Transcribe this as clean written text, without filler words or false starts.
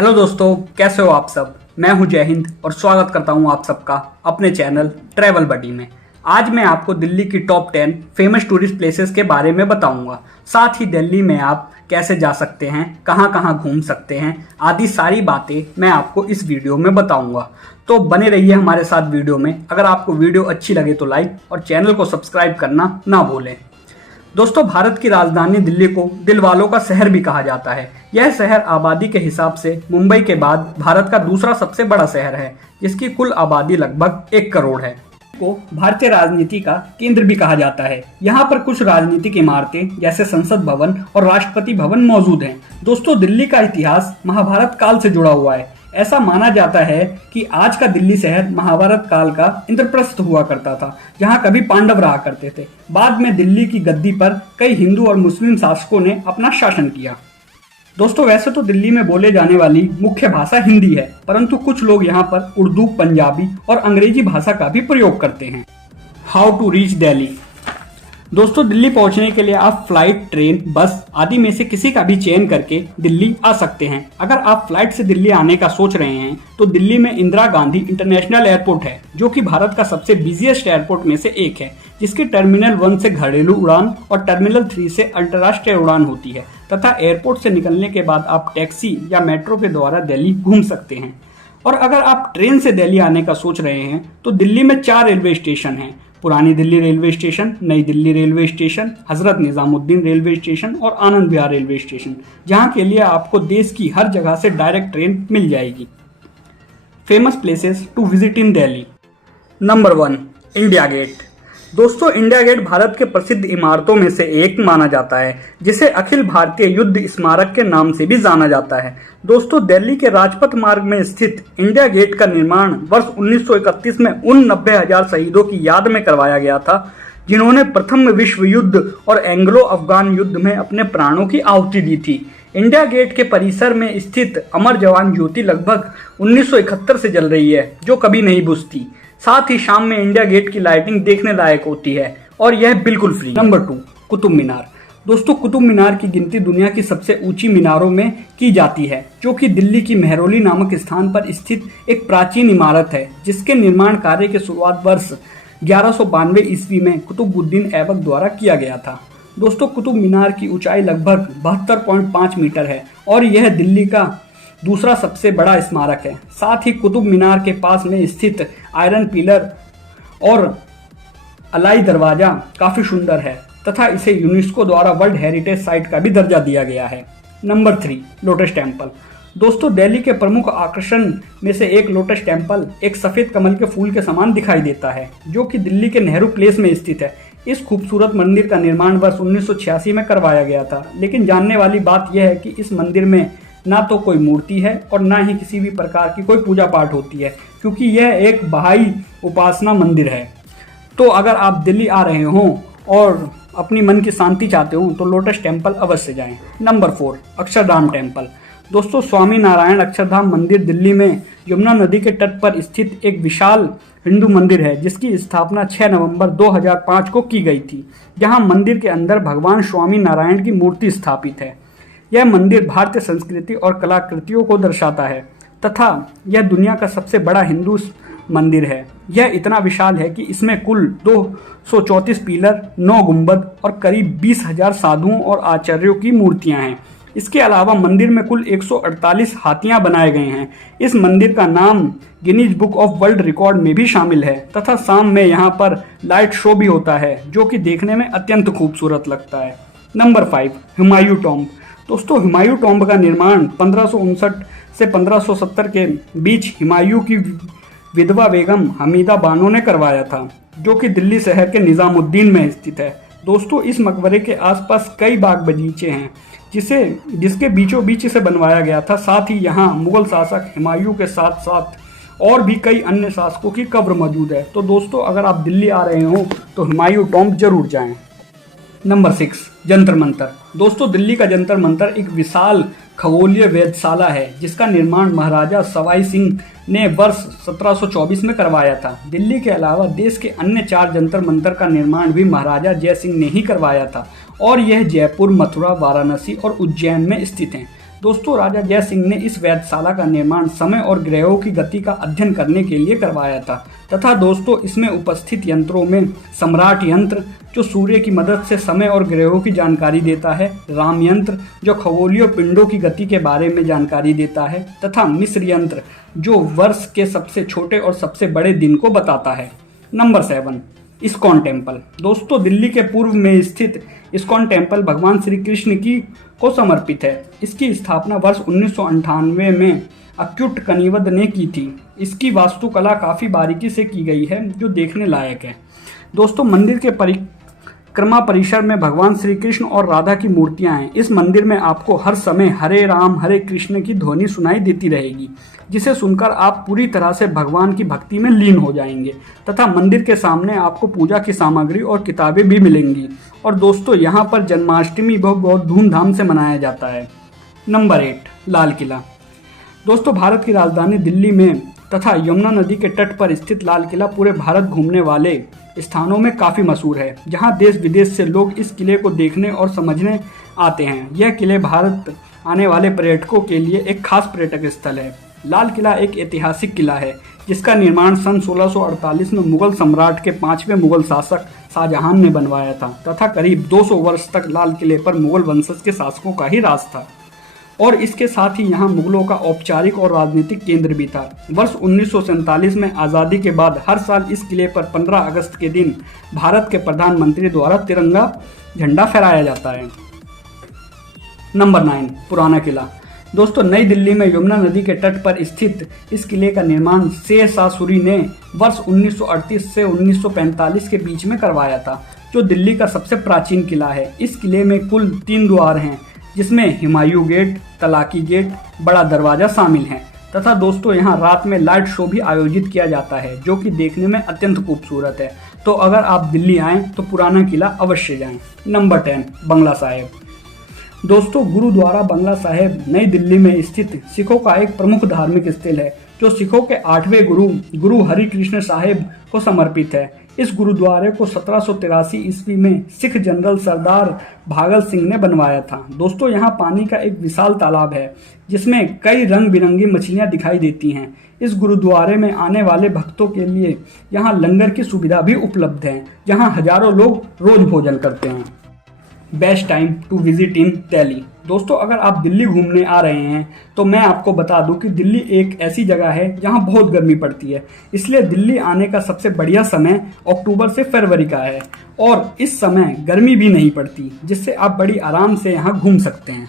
Hello दोस्तों, कैसे हो आप सब। मैं हूं जय हिंद और स्वागत करता हूं आप सबका अपने चैनल ट्रैवल बडी में। आज मैं आपको दिल्ली की टॉप 10 फेमस टूरिस्ट प्लेसेस के बारे में बताऊंगा। साथ ही दिल्ली में आप कैसे जा सकते हैं, कहां कहां घूम सकते हैं, आदि सारी बातें मैं आपको इस वीडियो में बताऊंगा। तो बने रहिए हमारे साथ वीडियो में। अगर आपको वीडियो अच्छी लगे तो लाइक और चैनल को सब्सक्राइब करना ना भूलें। दोस्तों, भारत की राजधानी दिल्ली को दिल वालों का शहर भी कहा जाता है। यह शहर आबादी के हिसाब से मुंबई के बाद भारत का दूसरा सबसे बड़ा शहर है, जिसकी कुल आबादी लगभग 1 करोड़ है। को भारतीय राजनीति का केंद्र भी कहा जाता है। यहाँ पर कुछ राजनीतिक इमारतें जैसे संसद भवन और राष्ट्रपति भवन मौजूद हैं। दोस्तों, दिल्ली का इतिहास महाभारत काल से जुड़ा हुआ है। ऐसा माना जाता है कि आज का दिल्ली शहर महाभारत काल का इंद्रप्रस्थ हुआ करता था, जहां कभी पांडव रहा करते थे। बाद में दिल्ली की गद्दी पर कई हिंदू और मुस्लिम शासकों ने अपना शासन किया। दोस्तों, वैसे तो दिल्ली में बोले जाने वाली मुख्य भाषा हिंदी है, परंतु कुछ लोग यहाँ पर उर्दू, पंजाबी और अंग्रेजी भाषा का भी प्रयोग करते हैं। How to reach Delhi. दोस्तों, दिल्ली पहुंचने के लिए आप फ्लाइट, ट्रेन, बस आदि में से किसी का भी चयन करके दिल्ली आ सकते हैं। अगर आप फ्लाइट से दिल्ली आने का सोच रहे हैं तो दिल्ली में इंदिरा गांधी इंटरनेशनल एयरपोर्ट है, जो कि भारत का सबसे बिजिएस्ट एयरपोर्ट में से एक है, जिसकी टर्मिनल 1 से घरेलू उड़ान और टर्मिनल 3 से अंतर्राष्ट्रीय उड़ान होती है तथा एयरपोर्ट से निकलने के बाद आप टैक्सी या मेट्रो के द्वारा दिल्ली घूम सकते हैं। और अगर आप ट्रेन से दिल्ली आने का सोच रहे हैं तो दिल्ली में 4 रेलवे स्टेशन हैं: पुरानी दिल्ली रेलवे स्टेशन, नई Delhi railway station, Hazrat Nizamuddin railway station और आनंद विहार रेलवे स्टेशन, जहां के लिए आपको देश की हर जगह से डायरेक्ट ट्रेन मिल जाएगी। Famous places to visit in Delhi. Number 1, India Gate. दोस्तों, इंडिया गेट भारत के प्रसिद्ध इमारतों में से एक माना जाता है, जिसे अखिल भारतीय युद्ध स्मारक के नाम से भी जाना जाता है। दोस्तों, दिल्ली के राजपथ मार्ग में स्थित इंडिया गेट का निर्माण वर्ष 1931 में उन 90,000 शहीदों की याद में करवाया गया था, जिन्होंने प्रथम विश्व युद्ध और एंग्लो अफगान युद्ध में अपने प्राणों की आहुति दी थी। इंडिया गेट के परिसर में स्थित अमर जवान ज्योति लगभग 1971 से जल रही है, जो कभी नहीं बुझती। साथ ही शाम में इंडिया गेट की लाइटिंग देखने लायक होती है और यह बिल्कुल फ्री। नंबर 2, कुतुब मीनार। दोस्तों, कुतुब मीनार की गिनती दुनिया की सबसे ऊंची मीनारों में की जाती है, जो कि दिल्ली की मेहरौली नामक स्थान पर स्थित एक प्राचीन इमारत है, जिसके निर्माण कार्य की शुरुआत वर्ष 1192 ईस्वी में कुतुबुद्दीन ऐबक द्वारा किया गया था। दोस्तों, कुतुब मीनार की ऊंचाई लगभग 72.5 मीटर है और यह दिल्ली का दूसरा सबसे बड़ा स्मारक है। साथ ही कुतुब मीनार के पास में स्थित आयरन पिलर और अलाई दरवाजा काफी सुंदर है तथा इसे यूनेस्को द्वारा वर्ल्ड हेरिटेज साइट का भी दर्जा दिया गया है। Number 3, lotus temple. दोस्तों, दिल्ली के प्रमुख आकर्षण में से एक लोटस टेम्पल एक सफेद कमल के फूल के समान दिखाई देता है, जो कि दिल्ली के नेहरू प्लेस में स्थित है। इस खूबसूरत मंदिर का निर्माण वर्ष 1986 में करवाया गया था, लेकिन जानने वाली बात यह है कि इस मंदिर में ना तो कोई मूर्ति है और ना ही किसी भी प्रकार की कोई पूजा पाठ होती है, क्योंकि यह एक बहाई उपासना मंदिर है। तो अगर आप दिल्ली आ रहे हों और अपनी मन की शांति चाहते हो तो लोटस टेम्पल अवश्य जाएं। Number 4, Akshardham temple. दोस्तों, स्वामी नारायण अक्षरधाम मंदिर दिल्ली में यमुना नदी के तट पर स्थित एक विशाल हिंदू मंदिर है, जिसकी स्थापना 6 नवंबर 2005 को की गई थी, जहां मंदिर के अंदर भगवान स्वामी नारायण की मूर्ति स्थापित है। यह मंदिर भारतीय संस्कृति और कलाकृतियों को दर्शाता है तथा यह दुनिया का सबसे बड़ा हिंदू मंदिर है। यह इतना विशाल है कि इसमें कुल 234 पिलर, 9 गुंबद और करीब 20,000 साधुओं और आचार्यों की मूर्तियां हैं। इसके अलावा मंदिर में कुल 148 हाथियां बनाए गए हैं। इस मंदिर का नाम Guinness book of world record में भी शामिल है तथा शाम में यहाँ पर लाइट शो भी होता है, जो कि देखने में अत्यंत खूबसूरत लगता है। Number 5, Humayun tomb. दोस्तों, हुमायूं टॉम्ब का निर्माण 1559 से 1570 के बीच हुमायूं की विधवा बेगम हमीदा बानो ने करवाया था, जो कि दिल्ली शहर के निजामुद्दीन में स्थित है। दोस्तों, इस मकबरे के आसपास कई बाग बगीचे हैं, जिसके बीचों बीच इसे बनवाया गया था। साथ ही यहाँ मुगल शासक हुमायूं के साथ साथ और भी कई अन्य शासकों की कब्र मौजूद है। तो दोस्तों, अगर आप दिल्ली आ रहे हो तो हुमायूं टॉम्ब जरूर जाएं। नंबर 6, जंतर मंतर। दोस्तों, दिल्ली का जंतर मंतर एक विशाल खगोलीय वेधशाला है, जिसका निर्माण महाराजा सवाई सिंह ने वर्ष 1724 में करवाया था। दिल्ली के अलावा देश के अन्य 4 जंतर मंतर का निर्माण भी महाराजा जय सिंह ने ही करवाया था और यह जयपुर, मथुरा, वाराणसी और उज्जैन में स्थित हैं। दोस्तों राजा जय सिंह ने इस वेधशाला का निर्माण समय और ग्रहों की गति का अध्ययन करने के लिए करवाया था तथा दोस्तों इसमें उपस्थित यंत्रों में सम्राट यंत्र जो सूर्य की मदद से समय और ग्रहों की जानकारी देता है, राम यंत्र जो खगोलीय पिंडों की गति के बारे में जानकारी देता है तथा मिस्र यंत्र जो वर्ष के सबसे छोटे और सबसे बड़े दिन को बताता है। Number 7, ISKCON temple. दोस्तों दिल्ली के पूर्व में स्थित इस्कॉन टेम्पल भगवान श्री कृष्ण को समर्पित है। इसकी स्थापना वर्ष 1998 में अच्युत कनिवद ने की थी। इसकी वास्तुकला काफ़ी बारीकी से की गई है जो देखने लायक है। दोस्तों मंदिर के परिक्रमा परिसर में भगवान श्री कृष्ण और राधा की मूर्तियां हैं। इस मंदिर में आपको हर समय हरे राम हरे कृष्ण की ध्वनि सुनाई देती रहेगी, जिसे सुनकर आप पूरी तरह से भगवान की भक्ति में लीन हो जाएंगे तथा मंदिर के सामने आपको पूजा की सामग्री और किताबें भी मिलेंगी। और दोस्तों यहाँ पर जन्माष्टमी बहुत धूमधाम से मनाया जाता है। नंबर 8, लाल किला। दोस्तों भारत की राजधानी दिल्ली में तथा यमुना नदी के तट पर स्थित लाल किला पूरे भारत घूमने वाले स्थानों में काफ़ी मशहूर है, जहां देश विदेश से लोग इस किले को देखने और समझने आते हैं। यह किले भारत आने वाले पर्यटकों के लिए एक खास पर्यटक स्थल है। लाल किला एक ऐतिहासिक किला है जिसका निर्माण सन 1648 में मुगल सम्राट के 5वें मुगल शासक शाहजहां ने बनवाया था तथा करीब 200 वर्ष तक लाल किले पर मुगल वंशज के शासकों का ही राज था और इसके साथ ही यहाँ मुगलों का औपचारिक और राजनीतिक केंद्र भी था। वर्ष 1947 में आज़ादी के बाद हर साल इस किले पर 15 अगस्त के दिन भारत के प्रधानमंत्री द्वारा तिरंगा झंडा फहराया जाता है। नंबर 9, पुराना किला। दोस्तों नई दिल्ली में यमुना नदी के तट पर स्थित इस किले का निर्माण शेर शाह सूरी ने वर्ष 1938 से 1945 के बीच में करवाया था, जो दिल्ली का सबसे प्राचीन किला है। इस किले में कुल 3 द्वार हैं, जिसमें हुमायूं गेट, तलाकी गेट, बड़ा दरवाजा शामिल हैं तथा दोस्तों यहाँ रात में लाइट शो भी आयोजित किया जाता है, जो कि देखने में अत्यंत खूबसूरत है। तो अगर आप दिल्ली आएँ तो पुराना किला अवश्य जाएं। नंबर 10, बंगला साहिब। दोस्तों गुरुद्वारा बंगला साहिब नई दिल्ली में स्थित सिखों का एक प्रमुख धार्मिक स्थल है, जो सिखों के 8वें गुरु हरि कृष्ण साहिब को समर्पित है। इस गुरुद्वारे को 1783 ईस्वी में सिख जनरल सरदार भागल सिंह ने बनवाया था। दोस्तों यहाँ पानी का एक विशाल तालाब है जिसमें कई रंग बिरंगी मछलियाँ दिखाई देती हैं। इस गुरुद्वारे में आने वाले भक्तों के लिए यहाँ लंगर की सुविधा भी उपलब्ध है, जहाँ हजारों लोग रोज भोजन करते हैं। Best time to visit in Delhi. दोस्तों अगर आप दिल्ली घूमने आ रहे हैं तो मैं आपको बता दूं कि दिल्ली एक ऐसी जगह है जहां बहुत गर्मी पड़ती है, इसलिए दिल्ली आने का सबसे बढ़िया समय अक्टूबर से फरवरी का है और इस समय गर्मी भी नहीं पड़ती, जिससे आप बड़ी आराम से यहां घूम सकते हैं।